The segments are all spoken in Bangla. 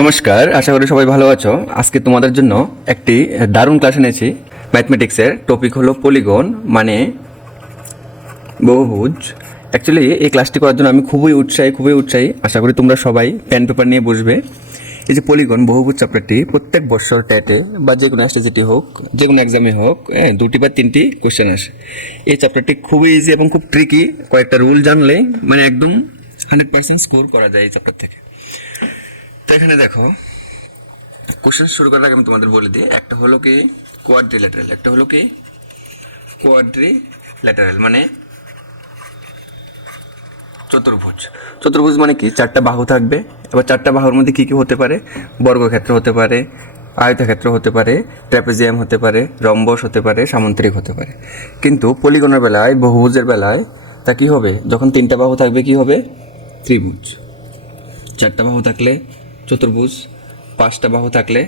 নমস্কার, আশা করি সবাই ভালো আছো। আজকে তোমাদের জন্য একটি দারুণ ক্লাস এনেছি। ম্যাথমেটিক্সের টপিক হলো পলিগন মানে বহুভুজ। অ্যাকচুয়ালি এই ক্লাসটি করার জন্য আমি খুবই উৎসাহী খুবই উৎসাহী। আশা করি তোমরা সবাই পেন পেপার নিয়ে বসবে। এই যে পলিগন বহুভুজ চ্যাপ্টারটি প্রত্যেক বছর ট্যাটে বা যে কোনো যেটি হোক, যে কোনো এক্সামে হোক হ্যাঁ দুটি বা তিনটি কোশ্চেন আসে। এই চ্যাপ্টারটি খুবই ইজি এবং খুব ট্রিকি কয়েকটা রুল জানলে মানে একদম হান্ড্রেড পার্সেন্ট স্কোর করা যায় এই চ্যাপ্টার থেকে। তো এখানে দেখো কোশ্চেন শুরু করার আগে আমি তোমাদের বলে দিই, একটা হলো কি কোয়াড্রি ল্যাটারাল একটা হলো কি কোয়াড্রি ল্যাটারাল মানে চতুর্ভুজ। চতুর্ভুজ মানে কি? চারটা বাহু থাকবে, এবার চারটা বাহুর মধ্যে কি কি হতে পারে? বর্গক্ষেত্র হতে পারে, আয়তক্ষেত্র হতে পারে, ট্র্যাপেজিয়াম হতে পারে, রম্বস হতে পারে সামন্তরিক হতে পারে। কিন্তু পলিগনের বেলায়, বহুভুজের বেলায় তা কি হবে? যখন তিনটা বাহু থাকবে, কি হবে? ত্রিভুজ। চারটা বাহু থাকলে চতুর্ভুজ পাঁচটা বাহু থাকলে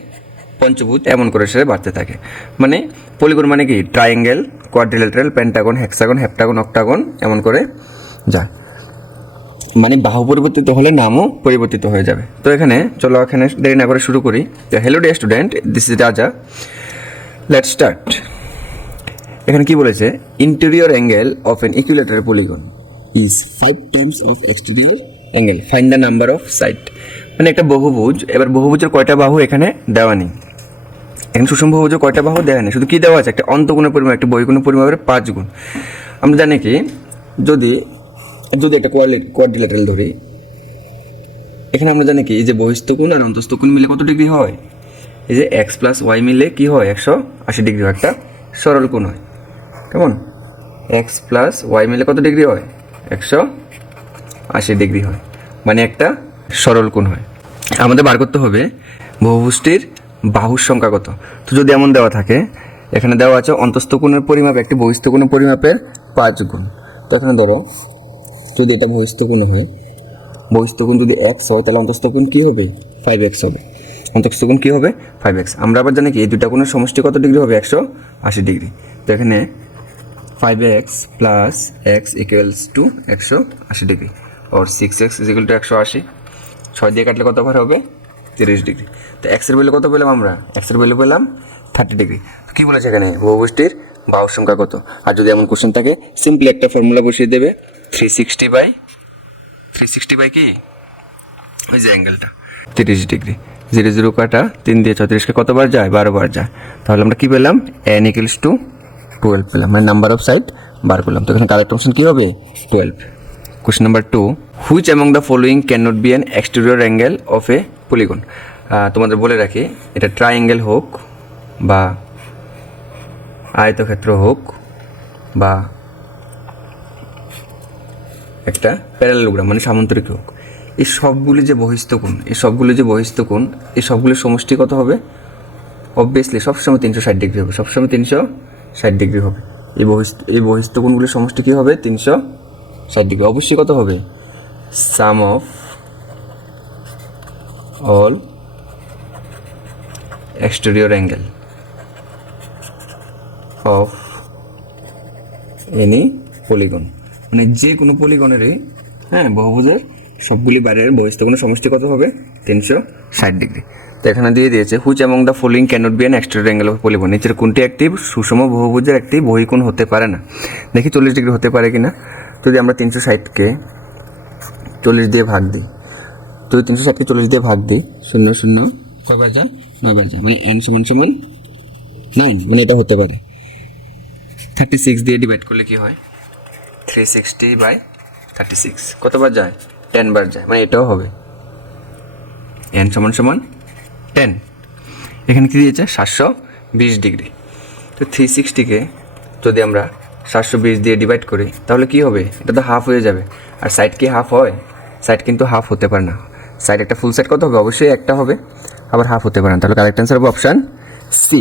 পঞ্চভুজ এমন করে সে বাড়তে থাকে। মানে পলিগন মানে কি? Triangle quadrilateral pentagon hexagon heptagon octagon এমন করে যায়। মানে বাহু পরিবর্তিত হলে নামও পরিবর্তিত হয়ে যাবে। তো এখানে চলো এখানে দেরি না করে শুরু করি। তো hello dear student this is Raja let start এখানে কি বলেছে? Interior angle of an equilateral polygon is five times of exterior angle find the number of side মানে একটা বহুভুজ, এবার বহুভুজের কয়টা বাহু এখানে দেওয়া নেই? এখানে সুষম বহুভুজের কয়টা বাহু দেওয়া নেই? শুধু কি দেওয়া আছে? একটা অন্তগুণের পরিমাণ, একটা বহিগুণের পরিমাণের পাঁচ গুণ। আমরা জানি কি, যদি যদি একটা কোয়াড্রিলেটারাল ধরি, এখানে আমরা জানি কি, এই যে বহিস্থ কোণ আর অন্তস্থ কোণ মিলে কত ডিগ্রি হয়? এই যে এক্স প্লাস ওয়াই মিলে কী হয়? একশো আশি ডিগ্রি একটা সরল কোণ হয়। কেমন? এক্স প্লাস ওয়াই মিলে কত ডিগ্রি হয়? একশো আশি ডিগ্রি হয়। মানে একটা সরল কোণ হয়। আমাদের বার করতে হবে বহুভুষ্টির বাহুর সংখ্যা কত? তো যদি এমন দেওয়া থাকে, এখানে দেওয়া আছে অন্তস্থ কোণের পরিমাপ, একটি বহিস্থ কোণের পরিমাপের পাঁচ গুণ। তো এখানে ধরো, যদি এটা বহিস্থ কোণ হয়, বহিস্থ কোণ যদি এক্স হয়, তাহলে অন্তস্থ কোণ কী হবে? ফাইভ এক্স হবে। অন্তস্থ কোণ কী হবে? ফাইভ এক্স আমরা আবার জানি কি, এই দুটা কোণের সমষ্টি কত ডিগ্রি হবে? একশো আশি ডিগ্রি। তো এখানে five x plus x equals to একশো আশি degree or six x equal to একশো আশি। ছয় দিয়ে কাটলে কত ভার হবে? তিরিশ ডিগ্রি। তো এক্সের ভ্যালু কত পেলাম আমরা? এক্সের ভ্যালু পেলাম থার্টি ডিগ্রি। কী বলেছে এখানে? বহুবষ্টির বাহুর সংখ্যা কত? আর যদি এমন কোশ্চেন থাকে সিম্পলি একটা ফর্মুলা বসিয়ে দেবে। Three sixty by three sixty by কি? ওই যে অ্যাঙ্গেলটা তিরিশ ডিগ্রি। জিরো জিরো কাটা তিন দিয়ে ছত্রিশকে কতবার যায়? বারোবার যায়। তাহলে আমরা কী পেলাম? এন ইকুয়ালস টু টুয়েলভ পেলাম। মানে নাম্বার অফ সাইড বার করলাম তো এখানে কারেক্ট অপশন কী হবে? Twelve number two which among the following can not be an exterior angle of a polygon তোমাদের বলে রাখি, এটা ট্রায়াঙ্গেল হোক বা আয়তক্ষেত্র হোক বা একটা প্যারালোগ্রাম মানে সামান্তরিক হোক, এই সবগুলি যে বহিস্থ কোণ, এই সবগুলি যে বহিস্থ কোণ, এই সবগুলির সমষ্টি কত হবে? অবভিয়াসলি সবসময় তিনশো ষাট ডিগ্রি হবে, সবসময় তিনশো ষাট ডিগ্রি হবে। এই বহিস্থ এই বহিস্থ কোণগুলির সমষ্টি কী হবে? তিনশো ষাট ডিগ্রি অবশ্যই কত হবে। Sum of all exterior angle of any polygon মানে যে কোনো পলিগনেরই হ্যাঁ বহুভুজের সবগুলি বাইরের বহিস্থ কোনো সমষ্টি কত হবে? তিনশো ষাট ডিগ্রি। তো এখানে দিয়ে দিয়েছে which among the following cannot be an exterior angle of polygon নিচের কোনটি একটি সুষম বহুভুজের একটি বহিকোণ হতে পারে না। দেখি চল্লিশ ডিগ্রি হতে পারে কিনা। যদি আমরা তিনশো ষাটকে চল্লিশ দিয়ে ভাগ দিই, যদি তিনশো ষাটকে চল্লিশ দিয়ে ভাগ দিই, শূন্য শূন্য কয়বার যায় নয়বার যায় মানে এন সমান সমান নাইন মানে এটা হতে পারে। থার্টি সিক্স দিয়ে ডিভাইড করলে কি হয়? Three sixty by thirty six কতবার যায়? টেন বার যায় মানে এটাও হবে। এন সমান সমান টেন এখানে কী দিয়েছে? সাতশো বিশ ডিগ্রি। তো থ্রি সিক্সটিকে যদি আমরা সাতশো বিশ দিয়ে ডিভাইড করি, তাহলে কি হবে? এটা তো হাফ হয়ে যাবে। আর সাইড কি হাফ হয়? সাইড কিন্তু হাফ হতে পারে না। সাইড একটা ফুল সাইড কত হবে? অবশ্যই একটা হবে। আবার হাফ হতে পারে না। তাহলে কারেক্ট অ্যান্সার হবে অপশান সি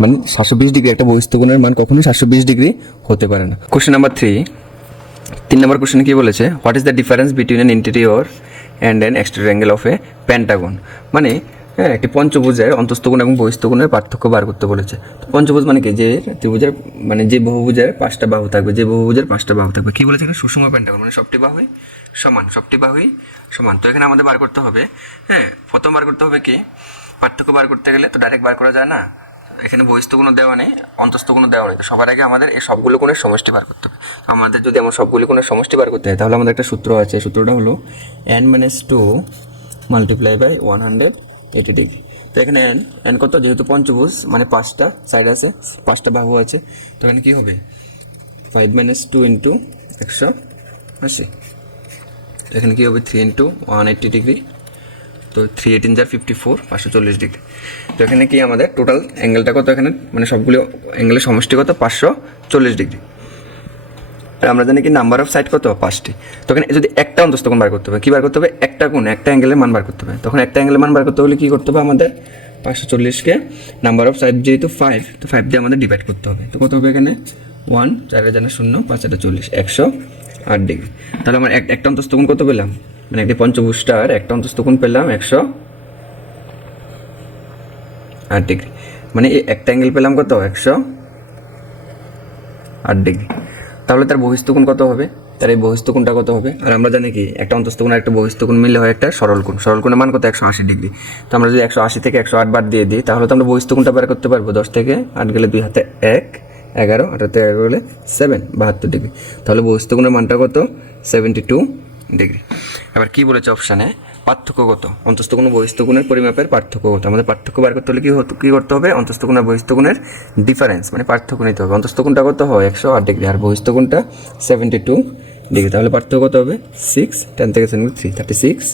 মানে সাতশো বিশ ডিগ্রি একটা বহিস্থকোণের মান কখনো সাতশো বিশ ডিগ্রি হতে পারে না। কোশ্চেন নাম্বার থ্রি তিন নম্বর কোশ্চেনে কী বলেছে? What is the difference between an interior and an exterior angle of a pentagon মানে হ্যাঁ একটি পঞ্চভুজের অন্তস্থগুণ এবং বহিস্থগুণের পার্থক্য বার করতে বলেছে। তো পঞ্চভুজ মানে কি? যে ত্রিভুজের মানে যে বহুভুজের পাঁচটা বাহু থাকবে, যে বহুভুজের পাঁচটা বাহু থাকবে। কি বলেছে এখানে? সুষম পেন্টাগন মানে সবটি বাহুই সমান, সবটি বাহুই সমান। তো এখানে আমাদের বার করতে হবে হ্যাঁ প্রথম বার করতে হবে কি? পার্থক্য বার করতে গেলে তো ডাইরেক্ট বার করা যায় না। এখানে বহিস্থ কোনো দেওয়া নেই, অন্তস্থ কোনো দেওয়া নেই। তো সবার আগে আমাদের এই সবগুলো কোণের সমষ্টি বার করতে হবে। আমাদের যদি আমার সবগুলো কোণের সমষ্টি বার করতে হয়, তাহলে আমাদের একটা সূত্র আছে। সূত্রটা হলো n minus two multiply by one hundred eighty degree তো এখানে এন এন কত? যেহেতু পঞ্চভুজ মানে পাঁচটা সাইড আছে, পাঁচটা বাহু আছে, তো এখানে কী হবে? ফাইভ মাইনাস টু ইন্টু একশো আশি। এখানে কী হবে? Three into one eighty degree তো থ্রি এইটিন যার ফিফটি ফোর পাঁচশো চল্লিশ ডিগ্রি তো এখানে কি আমাদের টোটাল অ্যাঙ্গেলটা কত এখানে? মানে সবগুলো অ্যাঙ্গেলের সমষ্টি কত পাঁচশো চল্লিশ ডিগ্রি আমরা জানি কি নাম্বার অফ সাইড কত? পাঁচটি। তো এখানে যদি একটা অন্তস্থ কোণ বার করতে হবে, কী বার করতে হবে? একটা কোণ, একটা অ্যাঙ্গেলের মান বার করতে হবে। তখন একটা অ্যাঙ্গেলের মান বার করতে হলে কী করতে হবে আমাদের? পাঁচশো চল্লিশকে নাম্বার অফ সাইড যেহেতু ফাইভ তো ফাইভ দিয়ে আমাদের ডিভাইড করতে হবে। তো কত হবে এখানে? ওয়ান চার জানা শূন্য, পাঁচ হাজার চল্লিশ, একশো আট ডিগ্রি তাহলে আমার এক- একটা অন্তস্থ কোণ কত পেলাম? মানে একটি পঞ্চভুষ্টার একটা অন্তস্থ কোণ পেলাম একশো আট ডিগ্রি মানে এই একটা অ্যাঙ্গেল পেলাম কত? একশো আট ডিগ্রি তাহলে তার বহিস্থকোণ কত হবে? তার এই বহিস্থকোণটা কত হবে? আর আমরা জানি কি, একটা অন্তস্থকোণ আর একটা বহিস্থ কোণ মিললে হয় একটা সরল কোণ। সরল কোণের মান কত? একশো আশি ডিগ্রি। তো আমরা যদি একশো আশি থেকে একশো আট বার দিয়ে দিই, তাহলে তো আমরা বহিস্থ কোণটা বের করতে পারব। দশ থেকে আট গেলে দুই হাতে এক, এগারো আট হাতে এগারো গেলে সেভেন, বাহাত্তর ডিগ্রি। তাহলে বহিস্থকোণের মানটা কত? Seventy two degree. এবার কী বলেছে অপশানে পার্থক্য কত অন্তস্থ কোণ বহিস্থ পরিমাপের পার্থক্য কত আমাদের পার্থক্য বার করতে হলে কি হতো কী করতে হবে? অন্তস্থ আর বহিস্থ ডিফারেন্স মানে পার্থক্য নিতে হবে। অন্তস্থ কোণটা কত হয়? একশো আট ডিগ্রি, আর বহিস্থ কোণটা সেভেন্টি টু ডিগ্রি। তাহলে পার্থক্য কত হবে? সিক্স টেন থেকে seven three thirty six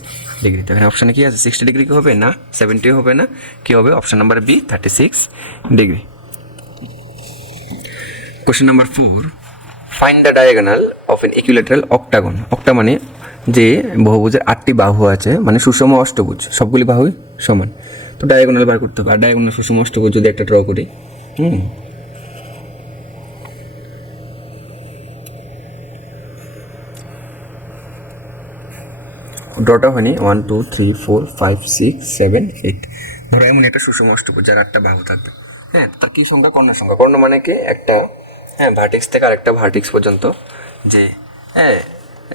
degree. তাহলে অপশানে কী আছে? সিক্সটি ডিগ্রি কি হবে? না সেভেন্টি হবে না। কী হবে? Option number B thirty six degree. Question number four find the diagonal of an equilateral octagon octa মানে যে বহুভুজের আটটি বাহু আছে মানে সুষম অষ্টভুজ, সবগুলি বাহুই সমান। তো ডায়াগোনাল বার করতে হবে, আর ডায়াগোনাল সুষম অষ্টভুজ যদি একটা ড্র করি, হুম। ড্রটা হয়নি one two three four five six seven eight ধরো এমন একটা সুষম অষ্টভুজ যার আটটা বাহু থাকবে। হ্যাঁ তার কি সংখ্যা? কর্ণ সংখ্যা। কর্ণ মানে কি? একটা হ্যাঁ ভার্টিক্স থেকে আরেকটা ভার্টিক্স পর্যন্ত যে হ্যাঁ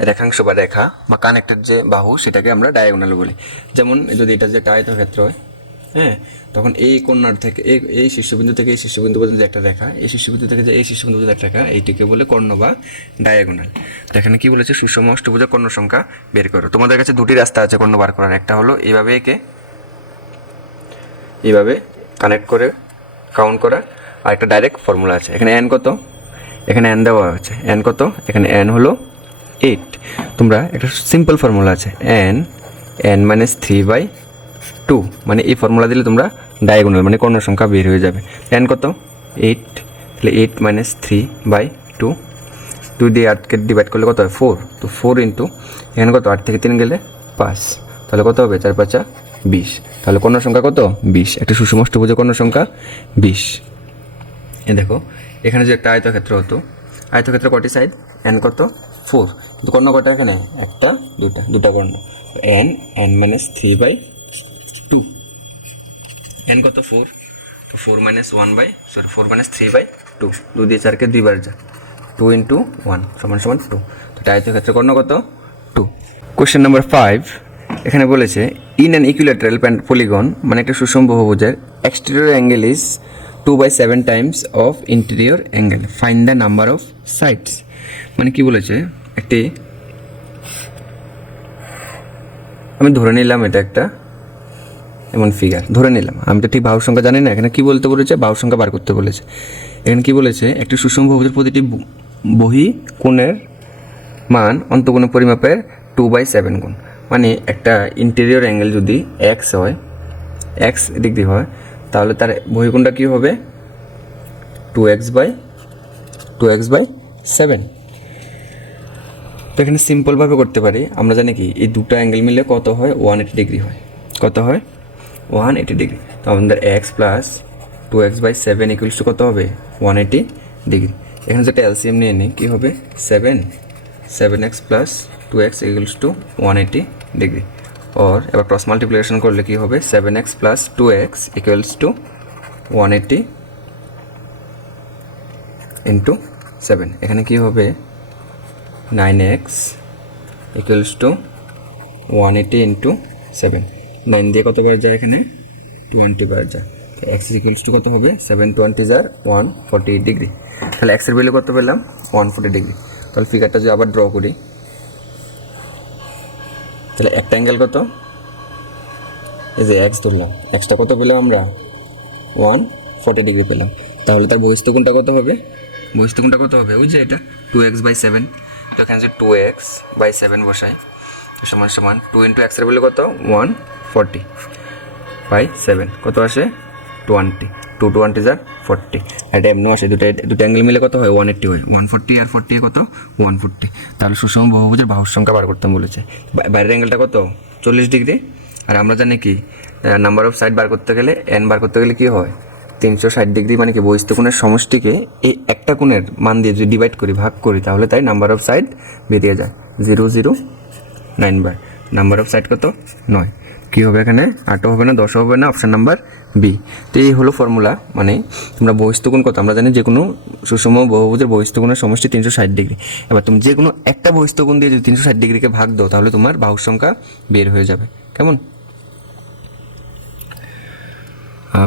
রেখাংশ বা রেখা বা কানেক্টেড যে বাহু, সেটাকে আমরা ডায়াগোনাল বলি। যেমন যদি এটা যে একটা আয়তক্ষেত্র হয় হ্যাঁ তখন এই কর্ণার থেকে, এই এই শীর্ষবিন্দু থেকে এই শীর্ষবিন্দু পর্যন্ত একটা রেখা, এই শীর্ষবিন্দু থেকে যে এই শীর্ষবিন্দু পর্যন্ত একটা রেখা, এইটিকে বলে কর্ণ বা ডায়াগোনাল এখানে কি বলেছে? সুষম অষ্টভুজের কর্ণ সংখ্যা বের করো। তোমাদের কাছে দুটি রাস্তা আছে কর্ণ বার করার। একটা হলো এইভাবে একে, এইভাবে কানেক্ট করে কাউন্ট করা, আর একটা ডাইরেক্ট ফর্মুলা আছে। এখানে এন কত? এখানে এন দেওয়া আছে এন কত? এখানে এন হলো এইট। তোমরা একটা সিম্পল ফর্মুলা আছে n n minus three by two মানে এই ফর্মুলা দিলে তোমরা ডায়াগোনাল মানে কর্ণ সংখ্যা বের হয়ে যাবে। এন কত? এইট তাহলে eight minus three by two দুই দিয়ে আটকে ডিভাইড করলে কত হয়? ফোর তো ফোর ইন্টু এখানে কত? আট থেকে তিন গেলে পাঁচ। তাহলে কত হবে? চার পাঁচা বিশ। তাহলে কর্ণ সংখ্যা কত? বিশ। একটা সুষম অষ্টভুজ কর্ণ সংখ্যা বিশ। এ দেখো, এখানে যে একটা আয়তক্ষেত্র হতো, আয়তক্ষেত্র কটি সাইড এন কত? ফোর। কিন্তু কর্ণ কটা এখানে? একটা দুটা দুটা কর্ণ। N n minus three by two n কত? ফোর তো four minus one by sorry four minus three by two দু দিয়ে চারকে দুইবার যা। টু ইন্টু ওয়ান সমান সমান টু তো এটা ক্ষেত্রে কর্ণ কত? টু কোয়েশ্চেন নাম্বার ফাইভ এখানে বলেছে ইন অ্যান ইকুইলেটারাল পলিগন মানে একটা সুষম বহুভুজের exterior angle is two by seven times of interior angle find the number of sides মানে কি বলেছে? একটি আমি ধরে নিলাম এটা একটা এমন ফিগার ধরে নিলাম। আমি তো ঠিক বাহুর সংখ্যা জানি না, এখানে কি বলতে বলেছে? বাহুর সংখ্যা বার করতে বলেছে। এখানে কি বলেছে? একটি সুষম বহুভুজের প্রতিটি বহি কোণের মান অন্তকোণ পরিমাপের টু বাই সেভেন গুণ। মানে একটা ইন্টেরিয়র অ্যাঙ্গেল যদি এক্স হয় এক্স ডিগ্রি হয়, তাহলে তার বহিকোণটা কী হবে? Two x by two x by seven তো এখানে সিম্পলভাবে করতে পারি। আমরা জানি কি, এই দুটো অ্যাঙ্গেল মিলে কত হয়? ওয়ান এইটি ডিগ্রি হয়। কত হয়? ওয়ান এইটি ডিগ্রি তো আমাদের x plus two x by seven equals to কত হবে? ওয়ান এইটি ডিগ্রি এখানে যেটা এলসিএম নিয়ে নিই, কী হবে? Seven seven x plus two x equals to one eighty degree or এবার ক্রস মাল্টিপ্লিকেশন করলে কী হবে? Seven x plus two x equals to one eighty into seven এখানে কী হবে? Nine x equals to one eighty into seven nine দিয়ে কত বার যায় এখানে? টোয়েন্টি বার যায়। এক্স ইকুয়ালস টু কত হবে? সেভেন টোয়েন্টি যার ওয়ান ফর্টি এইট ডিগ্রি তাহলে এক্সের ভ্যালু কত পেলাম? ওয়ান ফোর্টি ডিগ্রি তাহলে ফিগারটা যদি আবার ড্র করি, তাহলে একটা অ্যাঙ্গেল কত? এই যে এক্স ধরলাম। এক্সটা কত পেলাম আমরা? ওয়ান ফর্টি ডিগ্রি পেলাম। তাহলে তার বহিস্থ কোণটা কত হবে? বহিস্থ কোণটা কত হবে? ওই যে এটা টু এক্স বাই সেভেন তো এখানে যে টু এক্স বাই সেভেন বসাই। সমান সমান টু ইন্টু এক্সের ভ্যালু কত? ওয়ান ফর্টি বাই সেভেন কত আসে? টোয়েন্টি টু টোয়েন্টি যার ফর্টি এটা এমনিও আসে দুটো দুটো অ্যাঙ্গেল মিলে কত হয়? ওয়ান এইট্টি হয়। ওয়ান ফোর্টি আর ফোর্টি কত? ওয়ান ফোর্টি তাহলে সুষম বহুভুজের বাহুর সংখ্যা বার করতাম বলেছে। বাইরের অ্যাঙ্গেলটা কত? চল্লিশ ডিগ্রি আর আমরা জানি কি নাম্বার অফ সাইড বার করতে গেলে এন বার করতে গেলে কি হয়? তিনশো ষাট ডিগ্রি মানে কি বহিস্থ কোণের সমষ্টিকে এই একটা কোণের মান দিয়ে যদি ডিভাইড করি, ভাগ করি, তাহলে তাই নাম্বার অফ সাইড বেরিয়ে যায়। জিরো জিরো নাইন বার নাম্বার অফ সাইড কত? নয়। কী হবে এখানে? আটও হবে না দশও হবে না অপশান নাম্বার বি তো এই হলো ফর্মুলা মানে তোমরা বহিস্থকোণ কত? আমরা জানি যে কোনো সুষম বহুভুজের বহিস্থকোণের সমষ্টি তিনশো ষাট ডিগ্রি। এবার তুমি যে কোনো একটা বহিস্থকোণ দিয়ে যদি তিনশো ষাট ডিগ্রিকে ভাগ দাও, তাহলে তোমার বাহুর সংখ্যা বের হয়ে যাবে। কেমন?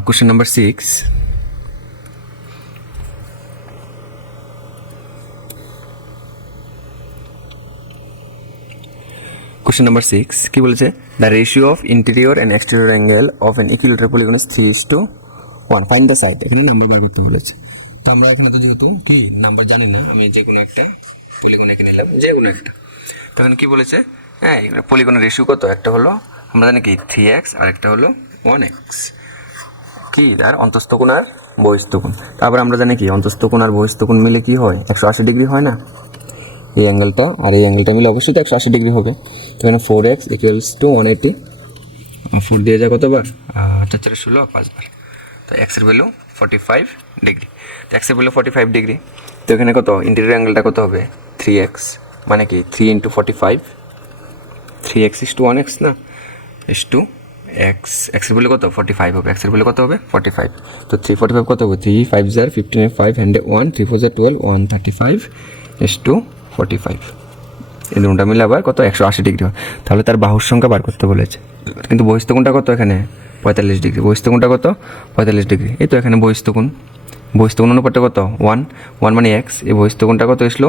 Question number six question number six কি বলেছে? The ratio of interior and exterior angle of an equilateral polygon three is to one find the side এখানে নাম্বার বার করতে বলেছে। তো আমরা এখানে তো যেহেতু কি? নাম্বার জানি না। আমি যে কোনো একটা পলিগন এঁকে নিলাম। যে কোনো একটা। তো এখানে কি বলেছে? হ্যাঁ পলিগনের রেশিও কত? একটা হলো আমরা জানি কি থ্রি এক্স আর একটা হলো ওয়ান এক্স কি? তার অন্তস্থ কোণ আর বহিস্থ কোণ। তারপর আমরা জানি কি? অন্তস্থ কোণ আর বহিস্থ কোণ মিলে কি হয়? একশো আশি ডিগ্রি হয় না? এই অ্যাঙ্গেলটা আর এই অ্যাঙ্গেলটা মিলে অবশ্যই তো একশো আশি ডিগ্রি হবে। তো এখানে four x equals to one eighty four দিয়ে যায় কতবার? চারে ষোলো পাঁচবার। তো এক্সের ভ্যালু ফর্টি ফাইভ ডিগ্রি। তো এক্সের ভ্যালু ফর্টি ফাইভ ডিগ্রি। তো এখানে কত? ইন্টেরিয়ার অ্যাঙ্গেলটা কত হবে? থ্রি এক্স মানে কি? Three into forty five three x is to one x না? ইস টু এক্স এক্সের ভ্যালু কত? ফর্টি ফাইভ হবে এক্সের ভ্যালু কত হবে? ফর্টি ফাইভ তো থ্রি ফর্টি ফাইভ কত হবে? Three five jar fifteen five হ্যান্ডে one three four jar twelve one thirty five is to forty five এই দুটা মিলে আবার কত? একশো আশি ডিগ্রি হয়। তাহলে তার বাহুর সংখ্যা বার করতে বলেছে। কিন্তু বহিস্থকোণটা কত এখানে? পঁয়তাল্লিশ ডিগ্রি বহিস্থকোণটা কত? পঁয়তাল্লিশ ডিগ্রি এই তো এখানে বহিস্থকোণ। বহিস্থকোণ অনুপাতটা কত? ওয়ান ওয়ান মানে এক্স এই বহিস্থকোণটা কত এসলো?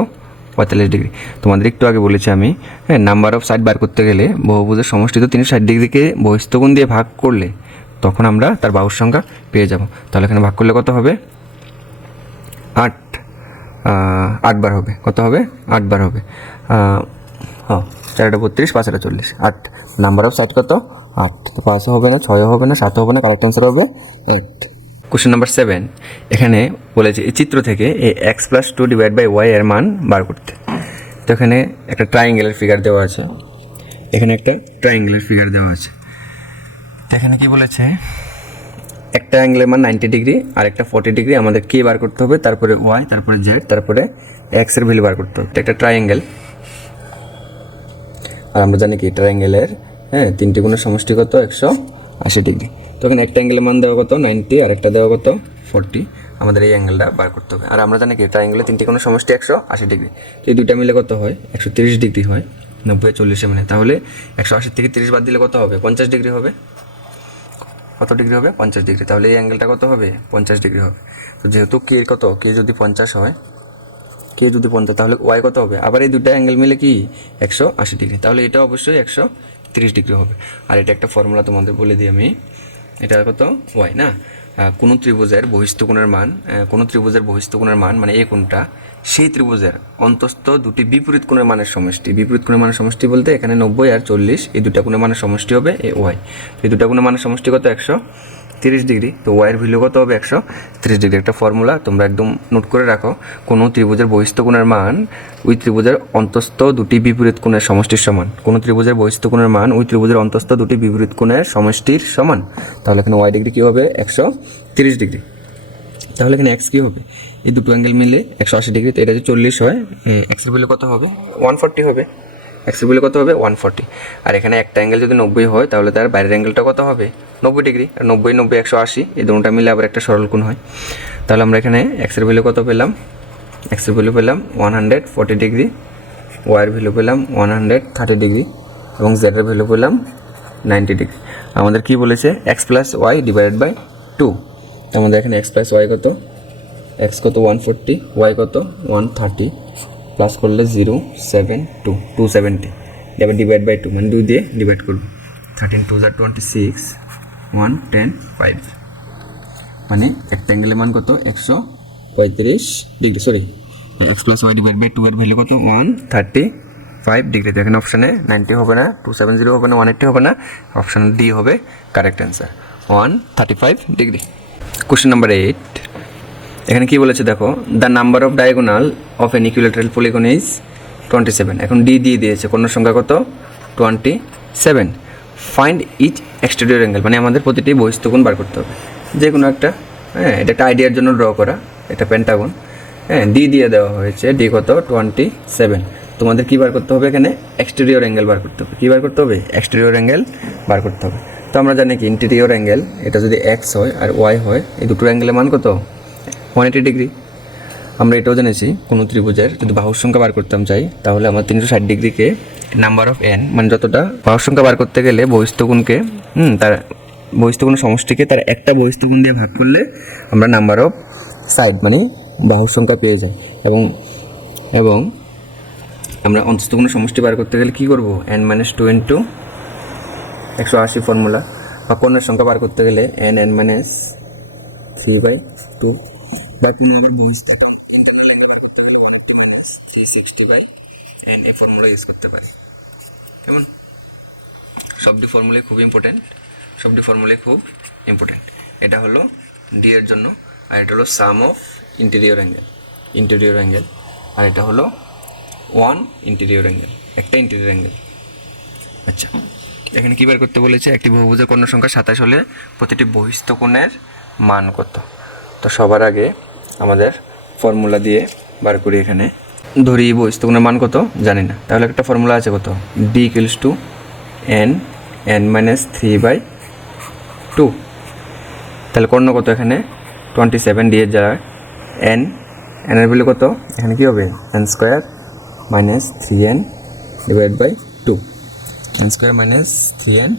পঁয়তাল্লিশ ডিগ্রি। তোমাদের একটু আগে বলেছি আমি হ্যাঁ নাম্বার অফ সাইড বার করতে গেলে বহুভুজের সমষ্টি তো তিনশো ষাট ডিগ্রিকে বহিস্থকোণ দিয়ে ভাগ করলে তখন আমরা তার বাহুর সংখ্যা পেয়ে যাব। তাহলে এখানে ভাগ করলে কত হবে? আট আটবার হবে। কত হবে? আটবার হবে। চারটা বত্রিশ পাঁচ একটা চল্লিশ। আট নাম্বার অফ সাইড কত? আট। তো পাঁচও হবে না, ছয়ও হবে না, সাতও হবে না কারেক্ট আনসার হবে। এইট কোশ্চেন নাম্বার সেভেন এখানে বলেছে, এই চিত্র থেকে এই x plus two divide by y এর মান বার করতে। তো এখানে একটা ট্রাইঙ্গেলের ফিগার দেওয়া আছে। এখানে একটা ট্রাইঙ্গেলের ফিগার দেওয়া আছে। তো এখানে কি বলেছে? একটা অ্যাঙ্গেলের মান নাইনটি ডিগ্রি আর একটা ফর্টি ডিগ্রি আমাদের কে বার করতে হবে, তারপরে ওয়াই তারপরে জেড তারপরে এক্সের ভ্যালু বার করতে হবে। একটা ট্রায়াঙ্গেল আর আমরা জানি কি ট্রায়াঙ্গেলের হ্যাঁ তিনটি গুণের সমষ্টি কত একশো আশি ডিগ্রি তো এখানে একটা অ্যাঙ্গেলের মান দেওয়া কত? নাইনটি আর একটা দেওয়া কত? ফর্টি আমাদের এই অ্যাঙ্গেলটা বার করতে হবে। আর আমরা জানি কি ট্রায়াঙ্গেলের তিনটি কোনো সমষ্টি একশো আশি ডিগ্রি এই দুইটা মিলে কত হয়? একশো তিরিশ ডিগ্রি হয়। নব্বই, চল্লিশে মানে। তাহলে একশো আশি থেকে তিরিশ বাদ দিলে কত হবে? পঞ্চাশ ডিগ্রি হবে। কত ডিগ্রি হবে? পঞ্চাশ ডিগ্রি তাহলে এই অ্যাঙ্গেলটা কত হবে? পঞ্চাশ ডিগ্রি হবে। তো যেহেতু কে কত? কে যদি পঞ্চাশ হয় কে যদি পঞ্চাশ, তাহলে ওয়াই কত হবে? আবার এই দুটা অ্যাঙ্গেল মিলে কি? একশো আশি ডিগ্রি তাহলে এটা অবশ্যই একশো তিরিশ ডিগ্রি হবে। আর এটা একটা ফর্মুলা তোমাদের বলে দিই আমি। এটা কত? ওয়াই, না? কোনো ত্রিভুজের বহিস্থ কোণের মান কোনো ত্রিভুজের বহিস্থ কোণের মান মানে এই কোণটা, সেই ত্রিভুজের অন্তস্থ দুটি বিপরীত কোণের মানের সমষ্টি। বিপরীত কোণের মানের সমষ্টি বলতে এখানে নব্বই আর চল্লিশ, এই দুটা কোণের মানের সমষ্টি হবে এ ওয়াই। এই দুটা কোণের মানের সমষ্টি কত? একশো। তিরিশ ডিগ্রি, তো ওয়াইয়ের ভ্যালু কত হবে একশো? তিরিশ ডিগ্রি একটা ফর্মুলা তোমরা একদম নোট করে রাখো। কোনো ত্রিভুজের বহিস্থ কোণের মান, ওই ত্রিভুজের অন্তস্থ দুটি বিপরীত কোণের সমষ্টির সমান। কোনো ত্রিভুজের বহিস্থ কোণের মান, ওই ত্রিভুজের অন্তস্থ দুটি বিপরীত কোণের সমষ্টির সমান। তাহলে এখানে ওয়াই ডিগ্রি কী হবে? একশো তিরিশ ডিগ্রি। তাহলে এখানে এক্স কী হবে? এই দুটো অ্যাঙ্গেল মিলে একশো আশি ডিগ্রি, তো এটা যদি চল্লিশ হয় এক্সের ভ্যালু কত হবে? ওয়ান ফোরটি হবে। এক্সের ভ্যালু কত হবে? ওয়ান ফর্টি আর এখানে একটা অ্যাঙ্গেল যদি নব্বই হয়, তাহলে তার বাইরের অ্যাঙ্গেলটা কত হবে? নব্বই ডিগ্রি আর নব্বই নব্বই, একশো আশি, এই দুটোটা মিলে আবার একটা সরল কোণ হয়। তাহলে আমরা এখানে এক্সের ভ্যালু কত পেলাম? এক্সের ভ্যালু পেলাম ওয়ান হান্ড্রেড ফর্টি ডিগ্রি ওয়াইয়ের ভ্যালু পেলাম ওয়ান হান্ড্রেড থার্টি ডিগ্রি এবং জেডের ভ্যালু পেলাম নাইনটি ডিগ্রি আমাদের কি বলেছে? X plus y divided by two আমাদের এখানে এক্স প্লাস ওয়াই কত? এক্স কত? ওয়ান ফোরটি ওয়াই কত? ওয়ান থার্টি প্লাস করলে zero seven two two seventy এবার ডিভাইড বাই টু মানে দুই দিয়ে ডিভাইড করব। Thirteen two jar twenty six one ten five মানে একটা অ্যাঙ্গেলের মান কত? একশো পঁয়ত্রিশ degree sorry x plus y divide by two এর ভ্যালু কত? ওয়ান থার্টি ফাইভ ডিগ্রি এখানে অপশানে নাইনটি হবে না টু সেভেন জিরো হবে না ওয়ান এইট্টি হবে না। অপশান ডি হবে correct answer one thirty five degree question number eight এখানে কি বলেছে দেখো the number of diagonal of an equilateral polygon is twenty seven এখন ডি দিয়ে দিয়েছে, কোন সংখ্যা কত? Twenty seven find each exterior angle মানে আমাদের প্রতিটি বহিস্থকোণ বার করতে হবে। যে কোনো একটা হ্যাঁ এটা একটা আইডিয়ার জন্য ড্র করা, এটা পেন্টাগন হ্যাঁ ডি দিয়ে দেওয়া হয়েছে ডি কত? টোয়েন্টি সেভেন তোমাদের কী বার করতে হবে এখানে? এক্সটেরিয়র অ্যাঙ্গেল বার করতে হবে। কী বার করতে হবে? এক্সটেরিয়র অ্যাঙ্গেল বার করতে হবে। তো আমরা জানি কি ইন্টেরিয়র অ্যাঙ্গেল এটা যদি এক্স হয় আর ওয়াই হয়, এই দুটো অ্যাঙ্গেলের মান কত? ওয়ান এইটি ডিগ্রি আমরা এটাও জেনেছি, কোনো ত্রিভুজের যদি বাহুর সংখ্যা বার করতাম চাই, তাহলে আমার তিনশো ষাট ডিগ্রিকে নাম্বার অফ এন মানে যতটা বাহুর সংখ্যা বার করতে গেলে বহিস্থগুণকে হুম, তার বহিস্থগুণের সমষ্টিকে তার একটা বহিস্থগুণ দিয়ে ভাগ করলে আমরা নাম্বার অফ সাইড মানে বাহুর সংখ্যা পেয়ে যাই। এবং এবং আমরা অন্তস্থগুণের সমষ্টি বার করতে গেলে কী করব? এন মাইনাস টু ইন্টু একশো আশি ফর্মুলা বা কন্যার সংখ্যা বার করতে গেলে n n minus three by two three sixty by n এই ফর্মুলা ইউজ করতে পারি। কেমন? সবটি ফর্মুলাই খুব ইম্পর্ট্যান্ট সবটি ফর্মুলাই খুব ইম্পর্ট্যান্ট এটা হলো ডি এর জন্য, আর এটা হলো sum of interior angle interior angle আর এটা হলো ওয়ান ইন্টেরিয়র অ্যাঙ্গেল একটা ইন্টেরিয়র অ্যাঙ্গেল আচ্ছা এখানে কী বের করতে বলেছে? একটি বহুভুজের কর্ণ সংখ্যা সাতাশ হলে প্রতিটি বহিস্থ কোণের মান কত? তো সবার আগে আমাদের ফর্মুলা দিয়ে বার করি এখানে। ধরি বহিস্থ কোণের মান কত? জানি না। তাহলে একটা ফর্মুলা আছে কত? D equals to n n minus three by two তাহলে কর্ণ কত এখানে? টোয়েন্টি সেভেন ডি এর যারা এন এনের ভ্যালু কত? এখানে কী হবে? N square minus three n divide by two n square minus three n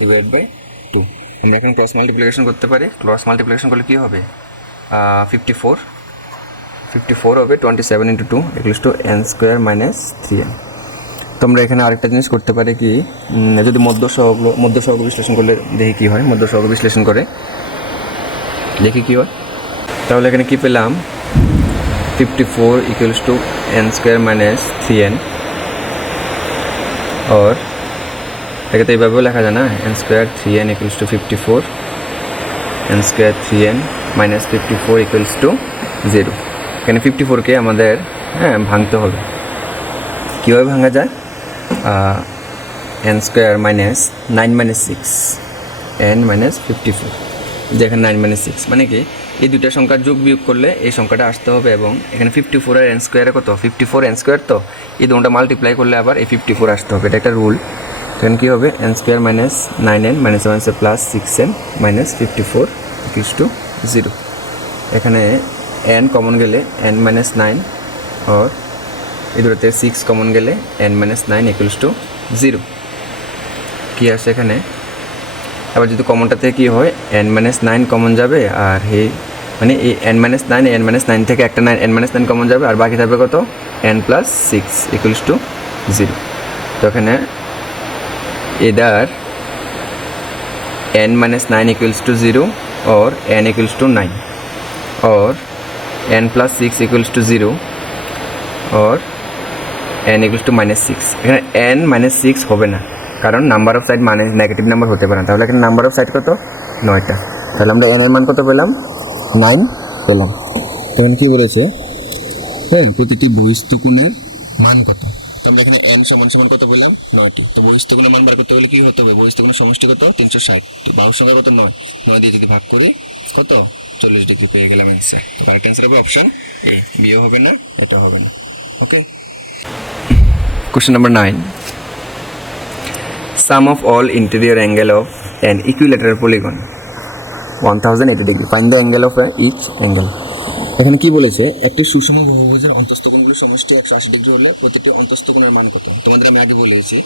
divide by two আমরা এখন ক্রস মাল্টিপ্লিকেশন করতে পারি। ক্রস মাল্টিপ্লিকেশন করলে কী হবে? ফিফটি ফোর ফিফটি ফোর হবে twenty seven into two equals to n square minus three n তোমরা এখানে আরেকটা জিনিস করতে পারে কি যদি মধ্য সহগ মধ্য সহগ বিশ্লেষণ করলে দেখি কী হয় মধ্য সহগ বিশ্লেষণ করে দেখি কী হয়। তাহলে এখানে কী পেলাম? Fifty four equals to n square minus three n और এটাকে তো এইভাবেও লেখা যায় না n square three n equals to fifty four n square three n minus fifty four equals to zero এখানে ফিফটি ফোরকে আমাদের হ্যাঁ ভাঙতে হবে। কীভাবে ভাঙা যায়? N square minus nine minus six n minus fifty four যেখানে নাইন মাইনাস সিক্স মানে কি? এই দুইটা সংখ্যার যোগ বিয়োগ করলে এই সংখ্যাটা আসতে হবে এবং এখানে ফিফটি ফোর আর এন স্কোয়ারে কত? ফিফটি ফোর এন স্কোয়ার তো? এই দুটা মাল্টিপ্লাই করলে আবার এই ফিফটি ফোর আসতে হবে। এটা একটা রুল এখানে কী হবে? N square minus nine n minus one plus six n minus fifty four two zero. এখানে এন কমন গেলে এন মাইনাস নাইন और এই সিক্স কমন গেলে n minus nine equals to zero কী আসে এখানে? আবার যদি কমনটাতে কী হয় এন মাইনাস নাইন কমন যাবে আর হে মানে এই n minus nine n minus nine থেকে একটা nine n minus nine common যাবে আর বাকি থাকবে কত? N plus six equals to zero তো এখানে either n minus nine equals to zero or n equals to 9 or n plus 6 equals to 0 or n equals to minus 6 এখানে n minus 6 হবে না, কারণ নাম্বার অফ সাইড মানে নেগেটিভ নাম্বার হতে পারে না। তাহলে এখানে নাম্বার অফ সাইড কত? নয়টা। তাহলে আমরা এন এর মান কত পেলাম? নাইন পেলাম। তখন কী বলেছে? হ্যাঁ প্রতিটি বহিস্থ কোণের মান কত? আমরা এখানে এন সমান সমান কত বললাম? নয়টি। তো কোণের মান বার করতে হলে কি হতে হবে? কোণের সমষ্টি কত? তিনশো ষাট। তো বাহুর সংখ্যা কত? নয়। নয় দিয়ে থেকে ভাগ করে কত? চল্লিশ ডিগ্রি পেয়ে গেলাম অ্যান্সার কারেক্ট অ্যান্সার হবে অপশন এ বিয়ে হবে না এটা হবে না। ওকে Question number 9. Sum of all interior angle of an equilateral polygon. 1080 degree. Find the angle of each angle. এখানে কি বলেছে? একটি সুষম সমষ্টি একশো আশি ডিগ্রি হলে প্রতিটি অন্তস্থ কোণের মান কত? তোমাদের ম্যাথে বলেছি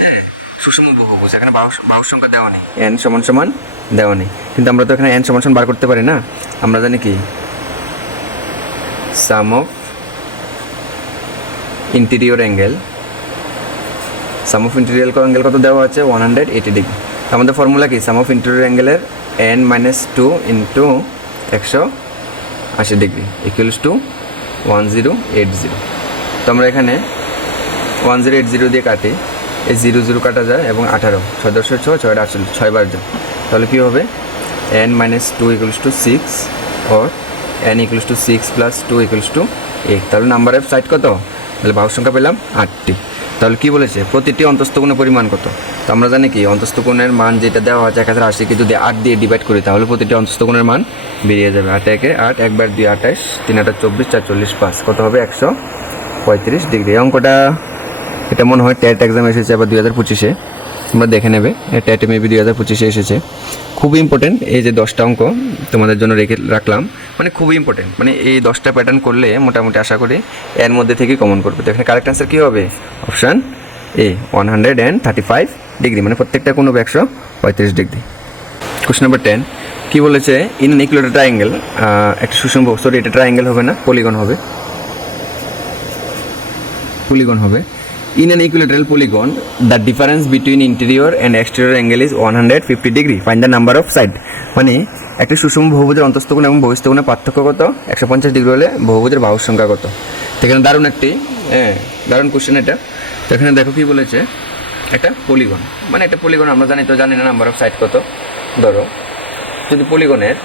হ্যাঁ সুষম বহুভুজ এখানে বাহু সংখ্যা দেওয়া নেই। এন সমান সমান দেওয়া নেই। কিন্তু আমরা তো এখানে এন সমান সমান বার করতে পারি না। আমরা জানি কি? Sum of interior angle sum of interior angle কত দেওয়া আছে? ওয়ান হান্ড্রেড এইটি ডিগ্রি আমাদের ফর্মুলা কি? সাম অফ ইন্টেরিয়র অ্যাঙ্গেলের এন মাইনাস টু ইন্টু একশো আশি degree equals to one zero eight zero তো আমরা এখানে ওয়ান জিরো এইট জিরো দিয়ে কাটি, এই জিরো জিরো কাটা যায় এবং আঠারো ছয় দশশো ছয় ছয় আটচল্লিশ ছয় বার যায় তাহলে কী হবে? N minus two equals to six or n equals to six plus two equals to eight তাহলে নাম্বার অফ সাইড কত? তাহলে বাহুর সংখ্যা পেলাম আটটি। তাহলে কি বলেছে? প্রতিটি অন্তস্থ কোণের পরিমাণ কত? তো আমরা জানি কি, অন্তস্থ কোণের মান যেটা দেওয়া আছে এক হাজার আশিকে যদি আট দিয়ে ডিভাইড করি, তাহলে প্রতিটি অন্তস্থ কোণের মান বেরিয়ে যাবে। আট একে আট একবার দুই আঠাশ, তিন আটা চব্বিশ, চার চল্লিশ পাঁচ। কত হবে? একশো পঁয়ত্রিশ ডিগ্রি। অঙ্কটা, এটা মনে হয় টেট এক্সাম এসেছে আবার দুই হাজার পঁচিশে। তোমরা দেখে নেবে। টেটে মেবি দুই হাজার পঁচিশে এসেছে। খুবই ইম্পর্টেন্ট এই যে দশটা অঙ্ক তোমাদের জন্য রেখে রাখলাম। মানে খুবই ইম্পর্টেন্ট মানে এই দশটা প্যাটার্ন করলে মোটামুটি আশা করি এর মধ্যে থেকেই কমন করবে। তো এখানে কারেক্ট অ্যান্সার কী হবে? Option A one hundred and thirty five degree মানে প্রত্যেকটা কোনো একশো পঁয়ত্রিশ ডিগ্রি কোশ্চেন নাম্বার টেন কী বলেছে? ইন এন ইকুলেটার ট্রায়াঙ্গেল একটা সুষম সরি এটা ট্রায়াঙ্গেল হবে না পলিগন হবে। Polygon হবে। In an equilateral polygon, the difference between interior and exterior angle is 150 degree. Find the number of side. মানে একটা সুষম বহুভুজের অন্তস্থ কোণ এবং বহিস্থ কোণের পার্থক্য কত? একশো পঞ্চাশ ডিগ্রি হলে বহুভুজের বাহুর সংখ্যা কত? এখানে দারুণ একটি হ্যাঁ দারুণ কোশ্চেন এটা। তো এখানে দেখো কি বলেছে? একটা পলিগন মানে একটা পলিগন আমরা জানি তো, জানি না নাম্বার অফ সাইড কত। ধরো, যদি পলিগনের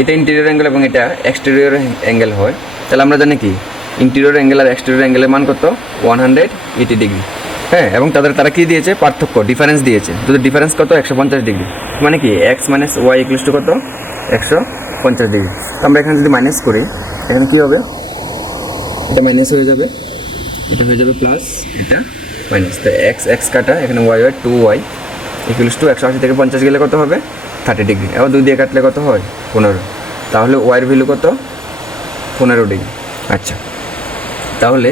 এটা ইন্টেরিয়র অ্যাঙ্গেল এবং এটা এক্সটেরিয়র অ্যাঙ্গেল হয়, তাহলে আমরা জানি কি? ইন্টেরিয়র অ্যাঙ্গেল আর এক্সটেরিয়র অ্যাঙ্গেলের মান কত? ওয়ান হান্ড্রেড এইটি ডিগ্রি হ্যাঁ এবং তাদের তারা কী দিয়েছে? পার্থক্য ডিফারেন্স দিয়েছে। যদি ডিফারেন্স কত? একশো পঞ্চাশ ডিগ্রি মানে কি? X minus y equals to কত? একশো পঞ্চাশ ডিগ্রি তো আমরা এখানে যদি মাইনাস করি, এখানে কী হবে? এটা মাইনাস হয়ে যাবে। এটা হয়ে যাবে প্লাস এটা মাইনাস তো এক্স এক্স কাটা, এখানে y y two y equals to একশো আশি থেকে পঞ্চাশ গেলে কত হবে? থার্টি ডিগ্রি এবার দুই দিয়ে কাটলে কত হয়? পনেরো। তাহলে ওয়াইয়ের ভ্যালু কত? পনেরো ডিগ্রি আচ্ছা। তাহলে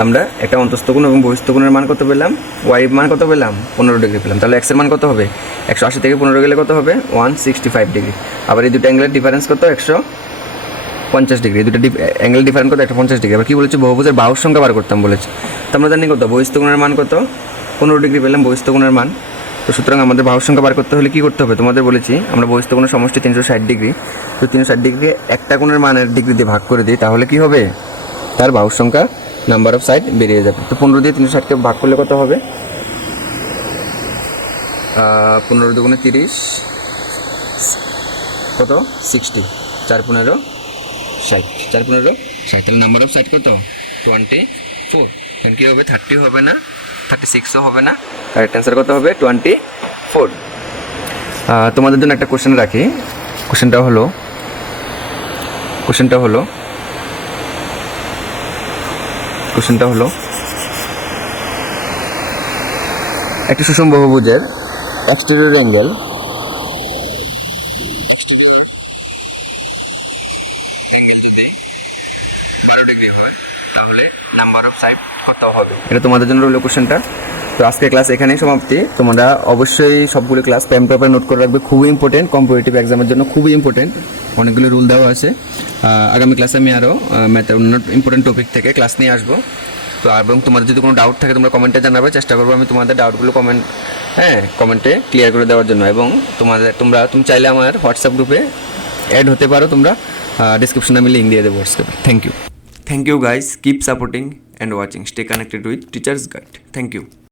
আমরা একটা অন্তস্থ কোণ এবং বহিস্থ কোণের মান কত পেলাম? ওয়াই মান কত পেলাম? পনেরো ডিগ্রি পেলাম। তাহলে এক্সের মান কত হবে? একশো আশি থেকে পনেরো গেলে কত হবে? One sixty five degree. আবার এই দুটো অ্যাঙ্গেলের ডিফারেন্স কত? একশো পঞ্চাশ ডিগ্রি। দুটো অ্যাঙ্গেল ডিফারেন্স কত? একশো পঞ্চাশ ডিগ্রি। আবার কী বলেছে? বহুভুজের বাহুর সংখ্যা বার করতাম বলেছে। তো আমরা জানি কত? বহিস্থ কোণের মান কত? পনেরো ডিগ্রি পেলাম বহিস্থ কোণের মান। তো সুতরাং আমাদের বাহুর সংখ্যা বার করতে হলে কী করতে হবে? তোমাদের বলেছি, আমরা বহিস্থ সমষ্টি তিনশো ষাট ডিগ্রি। তো তিনশো ষাট ডিগ্রি একটা কোণের মানের ডিগ্রি দিয়ে ভাগ করে দিই, তাহলে কি হবে? তার বাহুর সংখ্যা নাম্বার অফ সাইড বেরিয়ে যাবে। তো পনেরো দিয়ে তিনশো ষাটকে ভাগ করলে কত হবে? পনেরো দুগুণে তিরিশ, কত? সিক্সটি চার পনেরো ষাট। চার পনেরো ষাট। তাহলে নাম্বার অফ সাইড কত? টোয়েন্টি ফোর এখন কী হবে? থার্টি হবে না, থার্টি সিক্সও হবে না। কারেক্ট অ্যান্সার কত হবে? টোয়েন্টি ফোর তোমাদের জন্য একটা কোশ্চেন রাখি। কোশ্চেনটা হলো কোশ্চেনটা হলো কোশ্চেনটা হলো একটি সুষম বহুভুজের এক্সটেরিয়র অ্যাঙ্গেল এটা তোমাদের জন্য রইল কোশ্চেনটা। তো আজকের ক্লাস এখানেই সমাপ্তি। তোমরা অবশ্যই সবগুলো ক্লাস পেন পেপার নোট করে রাখবে। খুবই ইম্পর্টেন্ট কম্পিটিটিভ এক্সামের জন্য খুবই ইম্পর্টেন্ট অনেকগুলো রুল দেওয়া আছে। আগামী ক্লাসে আমি আরও ম্যাথের অন্য ইম্পর্টেন্ট টপিক থেকে ক্লাস নিয়ে আসব। তো, এবং তোমাদের যদি কোনো ডাউট থাকে, তোমরা কমেন্টে জানাবে। চেষ্টা করব আমি তোমাদের ডাউটগুলো কমেন্ট হ্যাঁ কমেন্টে ক্লিয়ার করে দেওয়ার জন্য। এবং তোমাদের, তোমরা, তুমি চাইলে আমার হোয়াটসঅ্যাপ গ্রুপে অ্যাড হতে পারো। তোমরা ডিসক্রিপশনে আমি লিঙ্ক দিয়ে দেবো হোয়াটসঅ্যাপে thank you thank you guys keep supporting and watching stay connected with teachers guide thank you